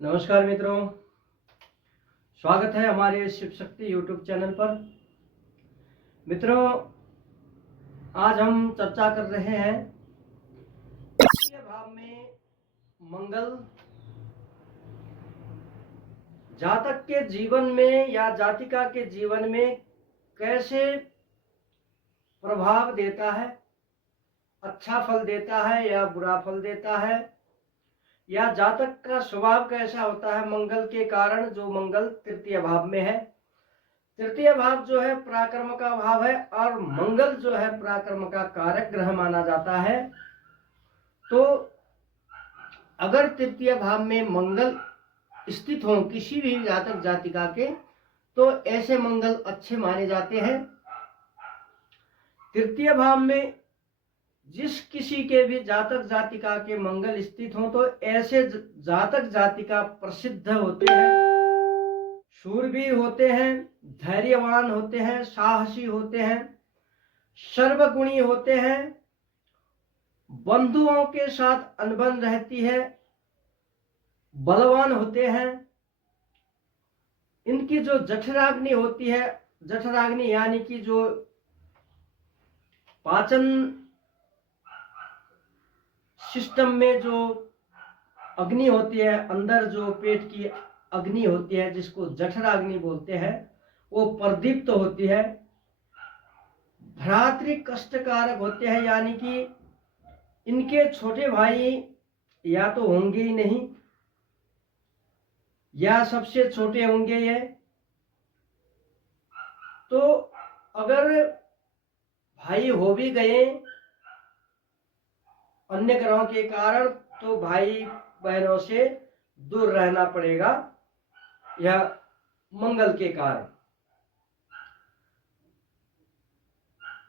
नमस्कार मित्रों, स्वागत है हमारे शिव शक्ति यूट्यूब चैनल पर। मित्रों, आज हम चर्चा कर रहे हैं तृतीय भाव में मंगल जातक के जीवन में या जातिका के जीवन में कैसे प्रभाव देता है, अच्छा फल देता है या बुरा फल देता है, या जातक का स्वभाव कैसा होता है मंगल के कारण, जो मंगल तृतीय भाव में है। तृतीय भाव जो है पराक्रम का भाव है और मंगल जो है पराक्रम का कारक ग्रह माना जाता है। तो अगर तृतीय भाव में मंगल स्थित हो किसी भी जातक जातिका के, तो ऐसे मंगल अच्छे माने जाते हैं। तृतीय भाव में जिस किसी के भी जातक जातिका के मंगल स्थित हो, तो ऐसे जातक जातिका प्रसिद्ध होते हैं, शूरवीर होते हैं, धैर्यवान होते हैं, साहसी होते हैं, सर्वगुणी होते हैं, बंधुओं के साथ अनबन रहती है, बलवान होते हैं। इनकी जो जठराग्नि होती है, जठराग्नि यानी कि जो पाचन सिस्टम में जो अग्नि होती है, अंदर जो पेट की अग्नि होती है जिसको जठराग्नि बोलते हैं, वो प्रदीप्त होती है। भ्रातृ कष्टकारक होते हैं, यानी कि इनके छोटे भाई या तो होंगे ही नहीं या सबसे छोटे होंगे ये। तो अगर भाई हो भी गए अन्य ग्रहों के कारण, तो भाई बहनों से दूर रहना पड़ेगा यह मंगल के कारण।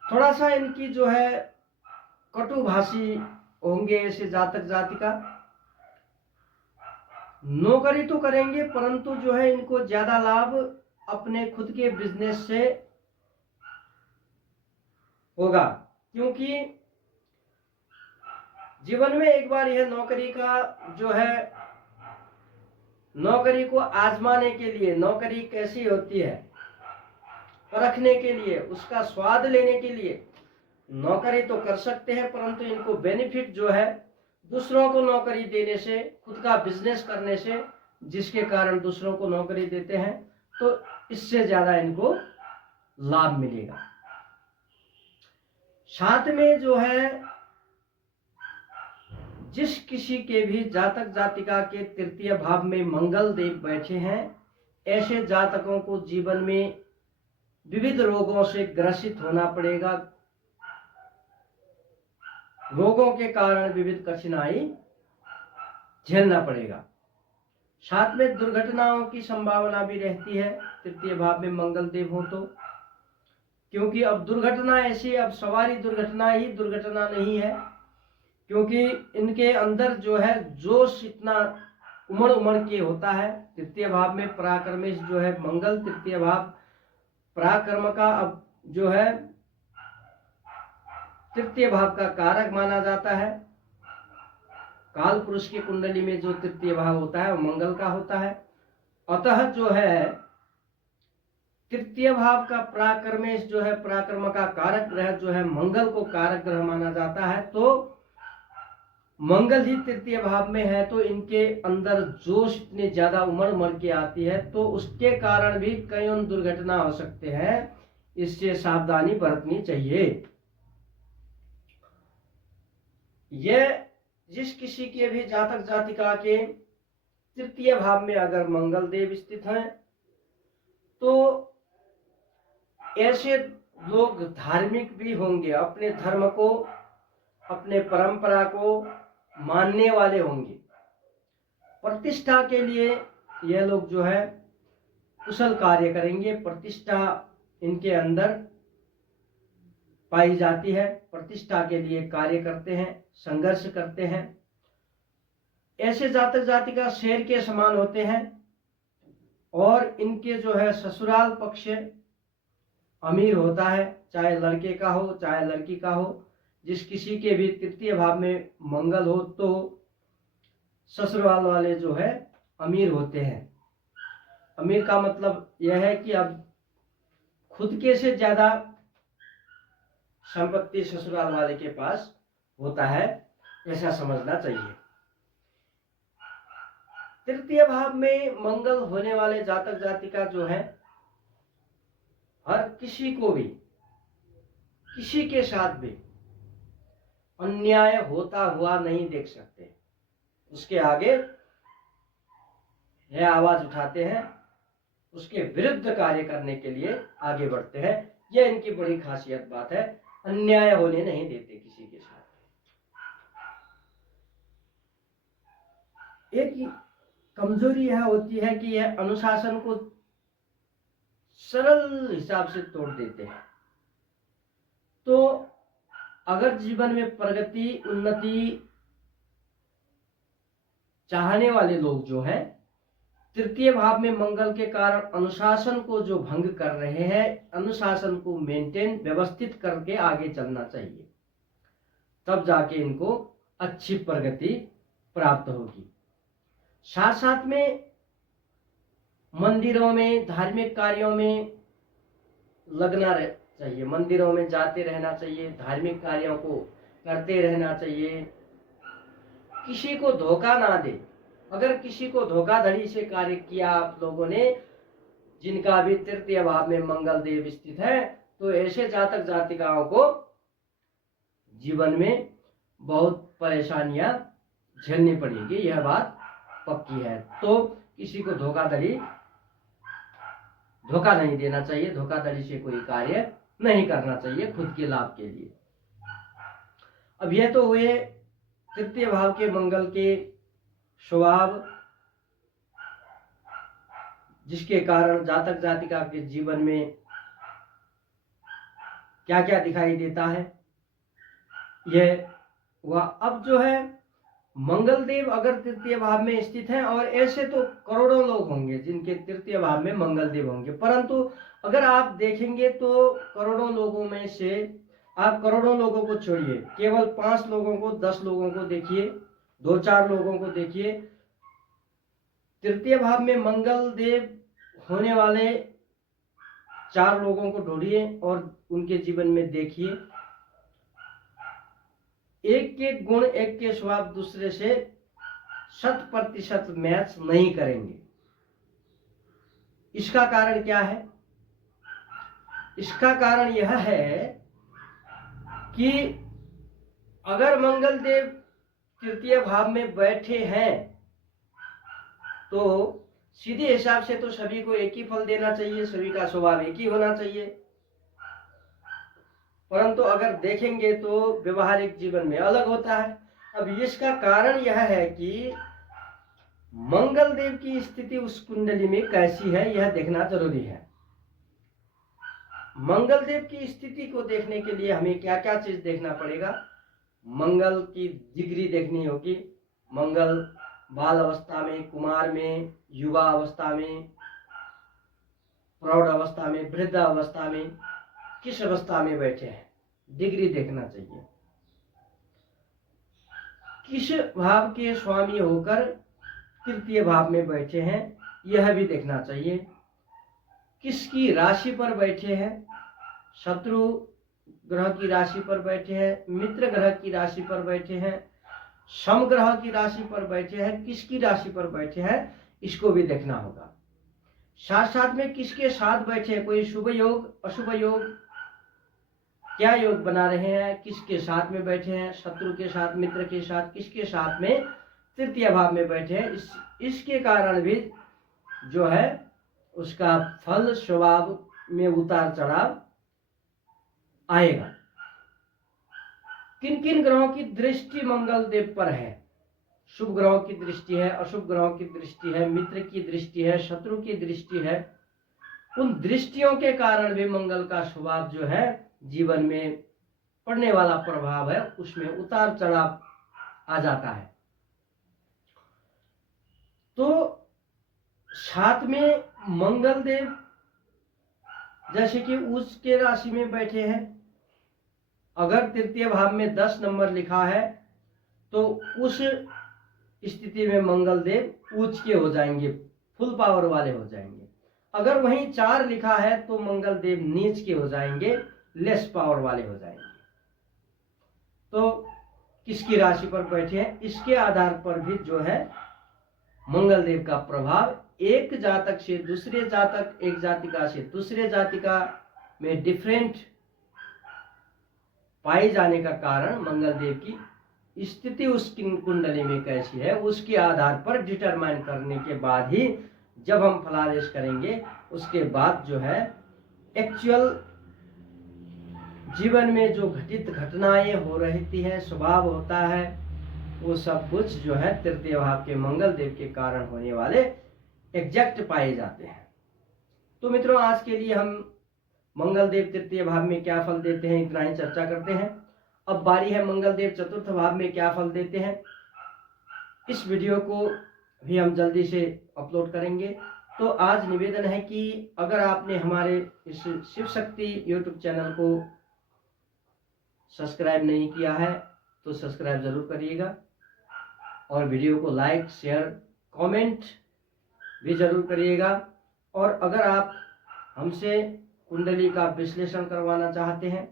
थोड़ा सा इनकी जो है कटुभाषी होंगे ऐसे जातक जातिका। नौकरी तो करेंगे परंतु जो है इनको ज्यादा लाभ अपने खुद के बिजनेस से होगा, क्योंकि जीवन में एक बार यह नौकरी का जो है, नौकरी को आजमाने के लिए, नौकरी कैसी होती है परखने के लिए, उसका स्वाद लेने के लिए नौकरी तो कर सकते हैं, परंतु इनको बेनिफिट जो है दूसरों को नौकरी देने से, खुद का बिजनेस करने से, जिसके कारण दूसरों को नौकरी देते हैं, तो इससे ज्यादा इनको लाभ मिलेगा। साथ में जो है जिस किसी के भी जातक जातिका के तृतीय भाव में मंगल देव बैठे हैं, ऐसे जातकों को जीवन में विविध रोगों से ग्रसित होना पड़ेगा। रोगों के कारण विविध कठिनाई झेलना पड़ेगा। साथ में दुर्घटनाओं की संभावना भी रहती है तृतीय भाव में मंगल देव हो तो, क्योंकि अब दुर्घटना ऐसी, अब सवारी दुर्घटना ही दुर्घटना नहीं है, क्योंकि इनके अंदर जो है जोश इतना उमड़ उमड़ के होता है। तृतीय भाव में पराक्रमेश जो है मंगल, तृतीय भाव पराक्रम का अब जो है तृतीय भाव का कारक माना जाता है। काल पुरुष की कुंडली में जो तृतीय भाव होता है वो मंगल का होता है। अतः जो है तृतीय भाव का पराक्रमेश जो है, पराक्रम का कारक ग्रह जो है, मंगल को कारक ग्रह माना जाता है। तो मंगल ही तृतीय भाव में है, तो इनके अंदर जोश इतनी ज्यादा उमड़ उमड़ के आती है, तो उसके कारण भी कई दुर्घटना हो सकते हैं। इससे सावधानी बरतनी चाहिए। यह जिस किसी के भी जातक जातिका के तृतीय भाव में अगर मंगल देव स्थित हैं, तो ऐसे लोग धार्मिक भी होंगे, अपने धर्म को, अपने परंपरा को मानने वाले होंगे। प्रतिष्ठा के लिए यह लोग जो है कुशल कार्य करेंगे। प्रतिष्ठा इनके अंदर पाई जाती है, प्रतिष्ठा के लिए कार्य करते हैं, संघर्ष करते हैं। ऐसे जातक जातिका शेर के समान होते हैं और इनके जो है ससुराल पक्ष अमीर होता है, चाहे लड़के का हो चाहे लड़की का हो। जिस किसी के भी तृतीय भाव में मंगल हो, तो ससुराल वाले जो है अमीर होते हैं। अमीर का मतलब यह है कि अब खुद के से ज्यादा संपत्ति ससुराल वाले के पास होता है, ऐसा समझना चाहिए। तृतीय भाव में मंगल होने वाले जातक जातिका जो है, हर किसी को भी, किसी के साथ भी अन्याय होता हुआ नहीं देख सकते। उसके आगे यह आवाज उठाते हैं, उसके विरुद्ध कार्य करने के लिए आगे बढ़ते हैं। यह इनकी बड़ी खासियत बात है, अन्याय होने नहीं देते किसी के साथ। एक कमजोरी यह होती है कि यह अनुशासन को सरल हिसाब से तोड़ देते हैं। तो अगर जीवन में प्रगति उन्नति चाहने वाले लोग जो हैं, तृतीय भाव में मंगल के कारण अनुशासन को जो भंग कर रहे हैं, अनुशासन को मेंटेन व्यवस्थित करके आगे चलना चाहिए, तब जाके इनको अच्छी प्रगति प्राप्त होगी। साथ साथ में मंदिरों में धार्मिक कार्यों में लगना चाहिए, मंदिरों में जाते रहना चाहिए, धार्मिक कार्यों को करते रहना चाहिए, किसी को धोखा ना दे। अगर किसी को धोखाधड़ी से कार्य किया आप लोगों ने, जिनका भी तृतीय भाव में मंगल देव स्थित है, तो ऐसे जातक जातिकाओं को जीवन में बहुत परेशानियां झेलनी पड़ेगी, यह बात पक्की है। तो किसी को धोखा नहीं देना चाहिए, धोखाधड़ी से कोई कार्य नहीं करना चाहिए खुद के लाभ के लिए। अब यह तो हुए तृतीय भाव के मंगल के स्वभाव, जिसके कारण जातक जातिका के जीवन में क्या क्या दिखाई देता है, यह हुआ। अब जो है मंगल देव अगर तृतीय भाव में स्थित है, और ऐसे तो करोड़ों लोग होंगे जिनके तृतीय भाव में मंगल देव होंगे, परंतु अगर आप देखेंगे तो करोड़ों लोगों में से आप करोड़ों लोगों को छोड़िए, केवल 5 लोगों को, 10 लोगों को देखिए, 2-4 लोगों को देखिए, तृतीय भाव में मंगल देव होने वाले 4 लोगों को ढूंढिए और उनके जीवन में देखिए, एक के गुण, एक के स्वभाव दूसरे से 100% मैच नहीं करेंगे। इसका कारण क्या है? इसका कारण यह है कि अगर मंगल देव तृतीय भाव में बैठे हैं तो सीधे हिसाब से तो सभी को एक ही फल देना चाहिए, सभी का स्वभाव एक ही होना चाहिए, परंतु अगर देखेंगे तो व्यवहारिक जीवन में अलग होता है। अब इसका कारण यह है कि मंगल देव की स्थिति उस कुंडली में कैसी है, यह देखना जरूरी है। मंगल देव की स्थिति को देखने के लिए हमें क्या क्या चीज देखना पड़ेगा? मंगल की डिग्री देखनी होगी। मंगल बाल अवस्था में, कुमार में, युवा अवस्था में, प्रौढ़ अवस्था में, वृद्ध अवस्था में, किस अवस्था में बैठे हैं, डिग्री देखना चाहिए। किस भाव के स्वामी होकर तृतीय भाव में बैठे हैं, यह भी देखना चाहिए। किसकी राशि पर बैठे हैं, शत्रु ग्रह की राशि पर बैठे हैं, मित्र ग्रह की राशि पर बैठे हैं, सम ग्रह की राशि पर बैठे हैं, किसकी राशि पर बैठे हैं, इसको भी देखना होगा। साथ साथ में किसके साथ बैठे हैं, कोई शुभ योग, अशुभ योग, क्या योग बना रहे हैं, किसके साथ में बैठे हैं, शत्रु के साथ, मित्र के साथ, किसके साथ में तृतीय भाव में बैठे हैं, इसके कारण भी जो है उसका फल स्वभाव में उतार चढ़ाव आएगा। किन किन ग्रहों की दृष्टि मंगल देव पर है? शुभ ग्रहों की दृष्टि है, अशुभ ग्रहों की दृष्टि है, मित्र की दृष्टि है, शत्रु की दृष्टि है। उन दृष्टियों के कारण भी मंगल का स्वभाव जो है, जीवन में पड़ने वाला प्रभाव है, उसमें उतार चढ़ाव आ जाता है। तो साथ में मंगल देव जैसे कि उस के राशि में बैठे हैं, अगर तृतीय भाव में 10 नंबर लिखा है तो उस स्थिति में मंगल देव उच्च के हो जाएंगे, फुल पावर वाले हो जाएंगे। अगर वहीं 4 लिखा है तो मंगल देव नीच के हो जाएंगे, लेस पावर वाले हो जाएंगे। तो किसकी राशि पर बैठे हैं इसके आधार पर भी जो है मंगल देव का प्रभाव एक जातक से दूसरे जातक, एक जातिका से दूसरे जातिका में डिफरेंट पाए जाने का कारण मंगल देव की स्थिति उस कुंडली में कैसी है उसके आधार पर डिटरमाइन करने के बाद ही जब हम फलादेश करेंगे उसके बाद जो है एक्चुअल जीवन में जो घटित घटनाएं हो रहती है, स्वभाव होता है, वो सब कुछ जो है तृतीय भाव के मंगल देव के कारण होने वाले एग्जैक्ट पाए जाते हैं। तो मित्रों आज के लिए हम मंगल देव तृतीय भाव में क्या फल देते हैं इतना ही चर्चा करते हैं। अब बारी है मंगल देव चतुर्थ भाव में क्या फल देते हैं। इस वीडियो को भी हम जल्दी से अपलोड करेंगे। तो आज निवेदन है कि अगर आपने हमारे इस शिव शक्ति यूट्यूब चैनल को सब्सक्राइब नहीं किया है तो सब्सक्राइब जरूर करिएगा और वीडियो को लाइक शेयर कमेंट भी जरूर करिएगा। और अगर आप हमसे कुंडली का विश्लेषण करवाना चाहते हैं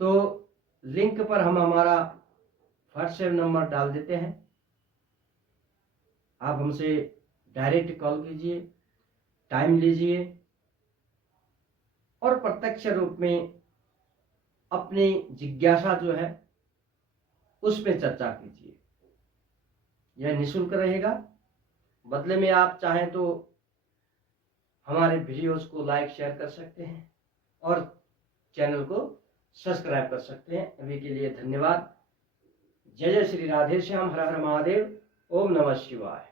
तो लिंक पर हम हमारा व्हाट्सएप नंबर डाल देते हैं, आप हमसे डायरेक्ट कॉल कीजिए, टाइम लीजिए और प्रत्यक्ष रूप में अपनी जिज्ञासा जो है उस पर चर्चा कीजिए। यह निःशुल्क रहेगा। बदले में आप चाहें तो हमारे वीडियोस को लाइक शेयर कर सकते हैं और चैनल को सब्सक्राइब कर सकते हैं। अभी के लिए धन्यवाद। जय जय श्री राधे श्याम, हर हर महादेव, ओम नमः शिवाय।